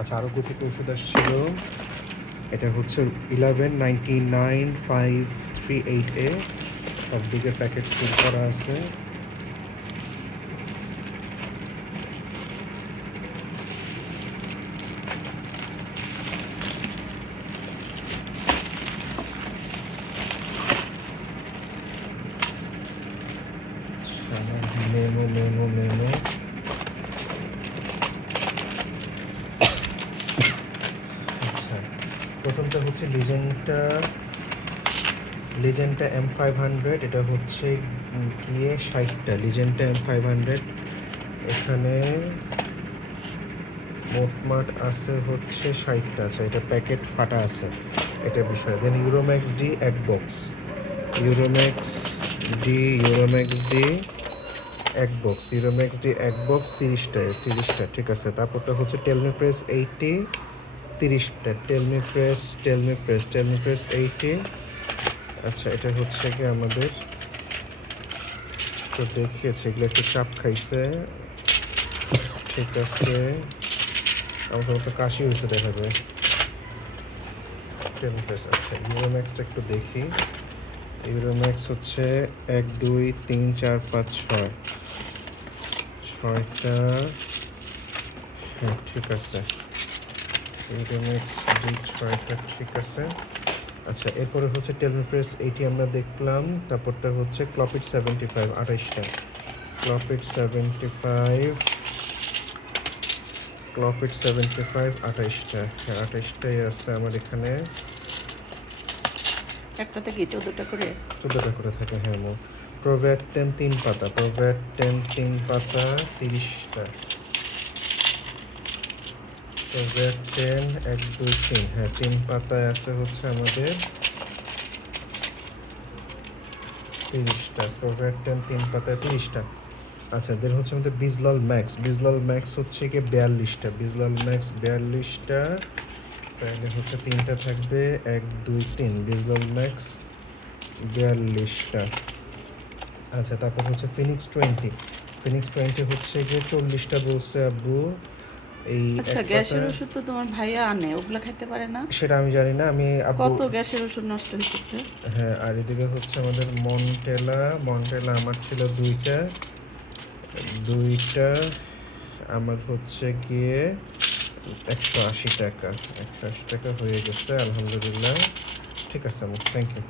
আচ্ছা, আরোগ্য থেকে ওষুধ আসছিল। এটা হচ্ছে 1199,538A। সব দিকে প্যাকেট সিল করা আছে। Memo memo memo. আচ্ছা, প্রথমটা হচ্ছে লিজেন্ডটা M500। এটা হচ্ছে গিয়ে 60টা লিজেন্ডটা M500। এখানে মোটমাট আছে হচ্ছে 60টা। আচ্ছা, এটা প্যাকেট ফাটা আছে, এটার বিষয়। দেন ইউরোম্যাক্স ডি এক বক্স, ইউরোম্যাক্স ডি এক বক্স 30টা। ঠিক আছে। তারপরটা হচ্ছে টেলমি প্রেস 80, 30টা। Telmi press 80। আচ্ছা, এটা হচ্ছে কি আমাদের তো দেখিয়েছে, এগুলো একটু চাপ খাইছে। ঠিক আছে, আমার তো কাশি হয়েছে দেখা যায়। Tell me press. আচ্ছা, ইউরোম্যাক্সটা একটু দেখি। ইউরোম্যাক্স হচ্ছে 1 2 3 4 5 6 6টা। হ্যাঁ, ঠিক আছে। ইউরোম্যাক্স ডি 6টা, ঠিক আছে। আচ্ছা, এরপরে হচ্ছে টেলমি প্রেস 80 আমরা দেখলাম। তারপরটা হচ্ছে ক্লপিট 75 28টা। ক্লপিট 75 28টা। হ্যাঁ, 28টাই আছে আমার এখানে। একটা থেকে 14টা করে 14টা করে থাকে। হ্যাঁ মো। প্রোভ্যাট 10 3 পাতা, প্রোভ্যাট 10 3 পাতা 30টা। প্রোভ্যাট 10 1 2 3, হ্যাঁ 3 পাতায় আছে হচ্ছে আমাদের 30টা। প্রোভ্যাট 10 3 পাতায় 30টা। আচ্ছা, দেন হচ্ছে আমাদের বিজলল ম্যাক্স হচ্ছে কি 42টা। বিজলল ম্যাক্স 42টা, তাহলে হচ্ছে 3টা থাকবে 1 2 3। বিজলল ম্যাক্স 42টা। আচ্ছা, তারপর হচ্ছে ফিনিক্স 20 হচ্ছে গিয়ে 40টা বলছে আব্বু। এই আচ্ছা, এক গ্যাসের পাতায়। ওষুধ তো তোমার ভাইয়া আনে, ওগুলা খাইতে পারে না? সেটা আমি জানি না, আমি আব্বু। কত গ্যাসের ওষুধ নষ্ট হইতেছে। হ্যাঁ, আর এদিকে হচ্ছে আমাদের মন্টেলা আমার ছিল 2টা। আমার হচ্ছে গিয়ে 180 টাকা। 180 টাকা হয়ে গেছে, আলহামদুলিল্লাহ। ঠিক আছে, থ্যাংক ইউ।